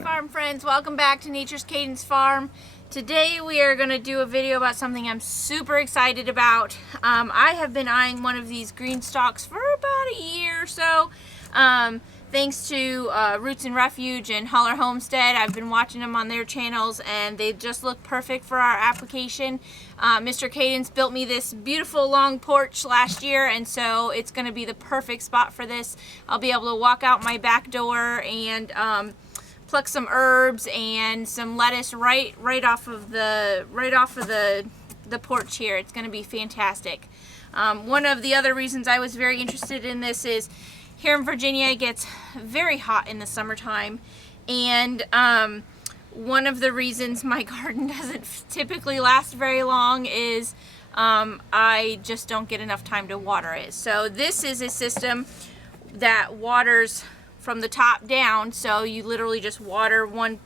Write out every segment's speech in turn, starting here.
farm friends, welcome back to Nature's Cadence Farm. Today we are going to do a video about something I'm super excited about. I have been eyeing one of these GreenStalks for about a year or so. Thanks to Roots and Refuge and Holler Homestead. I've been watching them on their channels and they just look perfect for our application. Mr. Cadence built me this beautiful long porch last year, and so it's going to be the perfect spot for this. I'll be able to walk out my back door and pluck some herbs and some lettuce right off of the porch here. It's going to be fantastic. One of the other reasons I was very interested in this is here in Virginia it gets very hot in the summertime, and one of the reasons my garden doesn't typically last very long is I just don't get enough time to water it. So this is a system that waters from the top down, so you literally just water one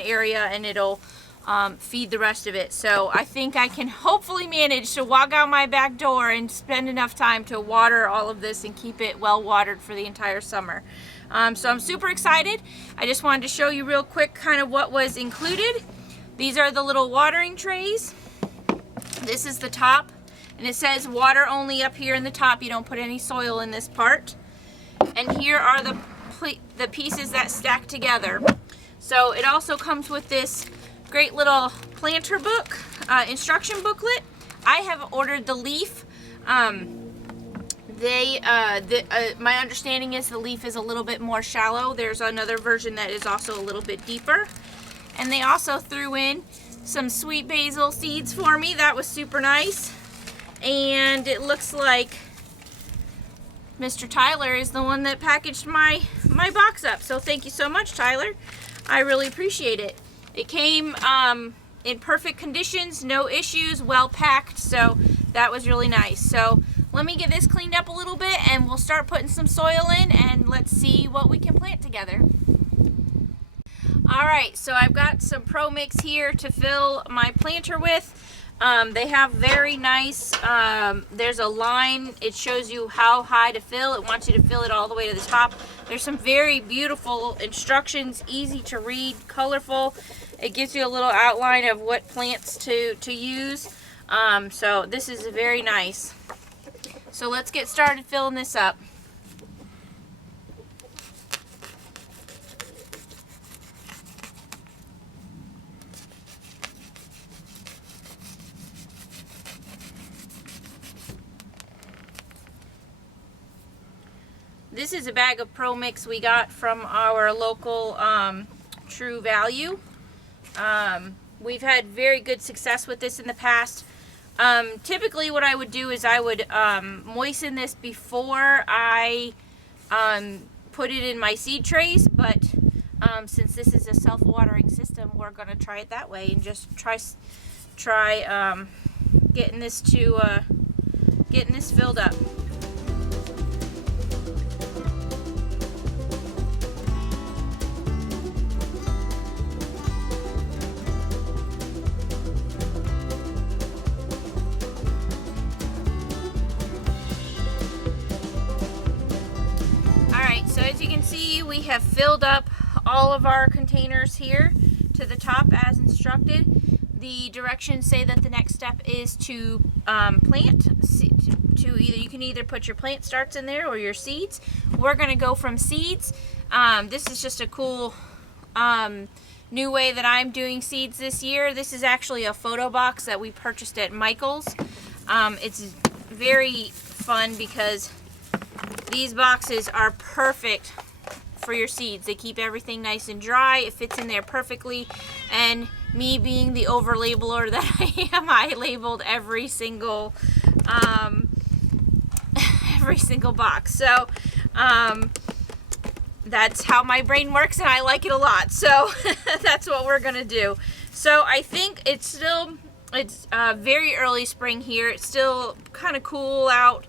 area and it'll feed the rest of it. So I think I can hopefully manage to walk out my back door and spend enough time to water all of this and keep it well watered for the entire summer. So I'm super excited. I just wanted to show you real quick kind of what was included. These are the little watering trays. This is the top, and it says water only up here in the top. You don't put any soil in this part. And here are the pieces that stack together. So it also comes with this great little planter book, instruction booklet. I have ordered the leaf. My understanding is the leaf is a little bit more shallow. There's another version that is also a little bit deeper. And they also threw in some sweet basil seeds for me. That was super nice. And it looks like Mr. Tyler is the one that packaged my box up. So thank you so much, Tyler. I really appreciate it. It came in perfect conditions, no issues, well packed, so that was really nice. So let me get this cleaned up a little bit and we'll start putting some soil in and let's see what we can plant together. Alright, so I've got some promix here to fill my planter with. They have very nice, there's a line, it shows you how high to fill. It wants you to fill it all the way to the top. There's some very beautiful instructions, easy to read, colorful. It gives you a little outline of what plants to use. So this is very nice. So let's get started filling this up. This is a bag of promix we got from our local True Value. We've had very good success with this in the past. Typically what I would do is I would moisten this before I put it in my seed trays, but since this is a self-watering system, we're going to try it that way and just try getting this filled up. So as you can see, we have filled up all of our containers here to the top as instructed. The directions say that the next step is to plant. You can either put your plant starts in there or your seeds. We're going to go from seeds. This is just a cool new way that I'm doing seeds this year. This is actually a photo box that we purchased at Michael's. It's very fun because these boxes are perfect for your seeds. They keep everything nice and dry. It fits in there perfectly. And me being the over labeler that I am, I labeled every single box. So that's how my brain works, and I like it a lot. So that's what we're gonna do. So I think it's very early spring here. It's still kind of cool out.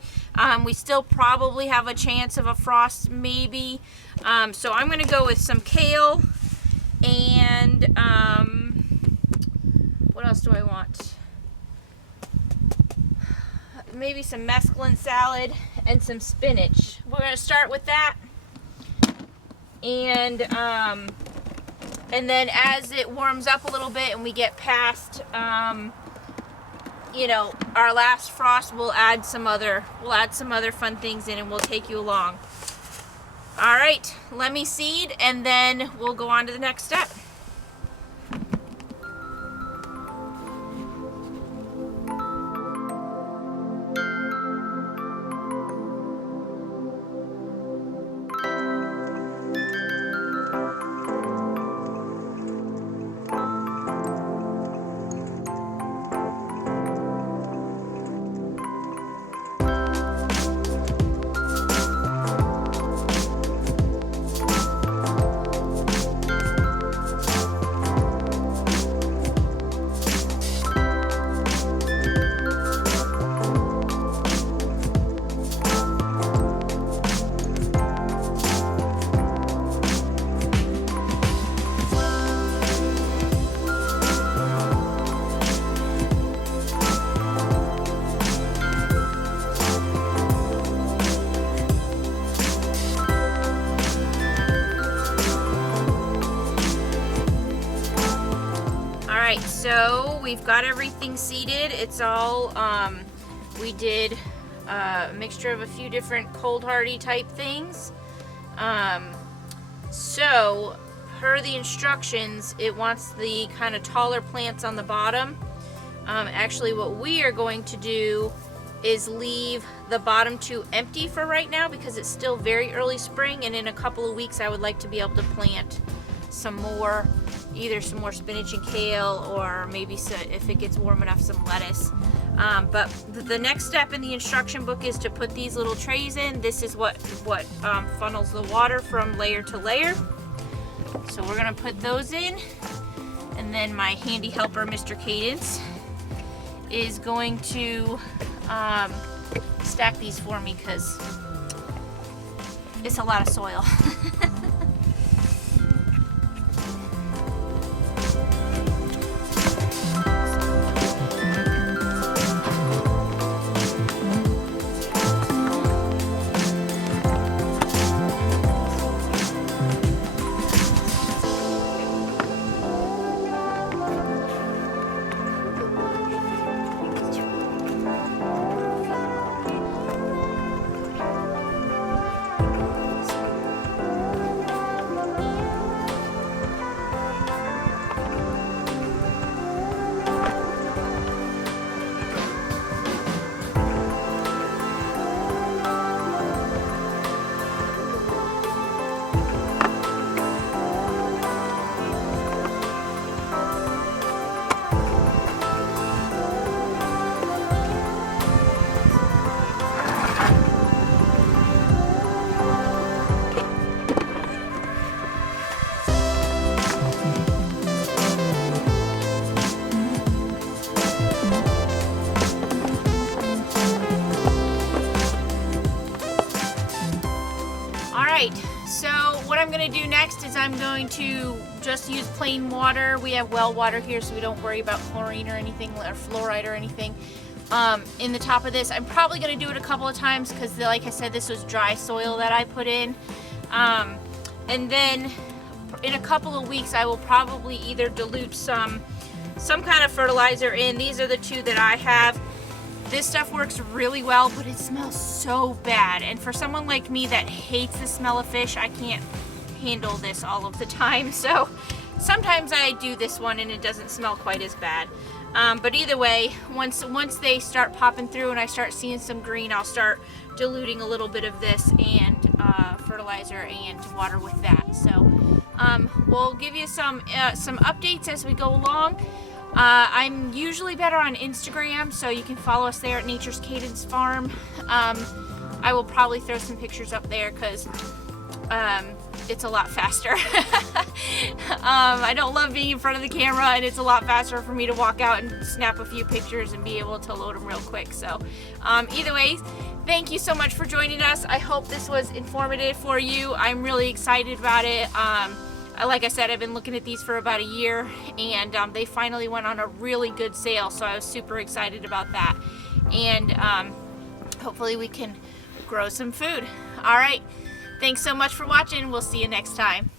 We still probably have a chance of a frost, maybe. So I'm going to go with some kale and what else do I want? Maybe some mesclun salad and some spinach. We're going to start with that. And And then as it warms up a little bit and we get past, you know, our last frost, we'll add some other fun things in and we'll take you along. All right, let me seed and then we'll go on to the next step. So we've got everything seeded. It's all, we did a mixture of a few different cold hardy type things. So per the instructions, it wants the kind of taller plants on the bottom. Actually what we are going to do is leave the bottom two empty for right now because it's still very early spring, and in a couple of weeks I would like to be able to plant some more, either some more spinach and kale, or maybe if it gets warm enough, some lettuce. But the next step in the instruction book is to put these little trays in. This is what funnels the water from layer to layer. So we're gonna put those in, and then my handy helper, Mr. Cadence, is going to stack these for me because it's a lot of soil. So what I'm going to do next is I'm going to just use plain water. We have well water here, so we don't worry about chlorine or anything, or fluoride or anything in the top of this. I'm probably going to do it a couple of times because, like I said, this was dry soil that I put in. And then in a couple of weeks I will probably either dilute some kind of fertilizer in. These are the two that I have. This stuff works really well, but it smells so bad. And for someone like me that hates the smell of fish, I can't handle this all of the time. So sometimes I do this one and it doesn't smell quite as bad. But either way, once they start popping through and I start seeing some green, I'll start diluting a little bit of this and fertilizer and water with that. So we'll give you some updates as we go along. I'm usually better on Instagram, so you can follow us there at Nature's Cadence Farm. I will probably throw some pictures up there because it's a lot faster. I don't love being in front of the camera, and it's a lot faster for me to walk out and snap a few pictures and be able to load them real quick. So either way, thank you so much for joining us. I hope this was informative for you. I'm really excited about it. Like I said, I've been looking at these for about a year, and they finally went on a really good sale, so I was super excited about that. And hopefully we can grow some food. All right, thanks so much for watching. We'll see you next time.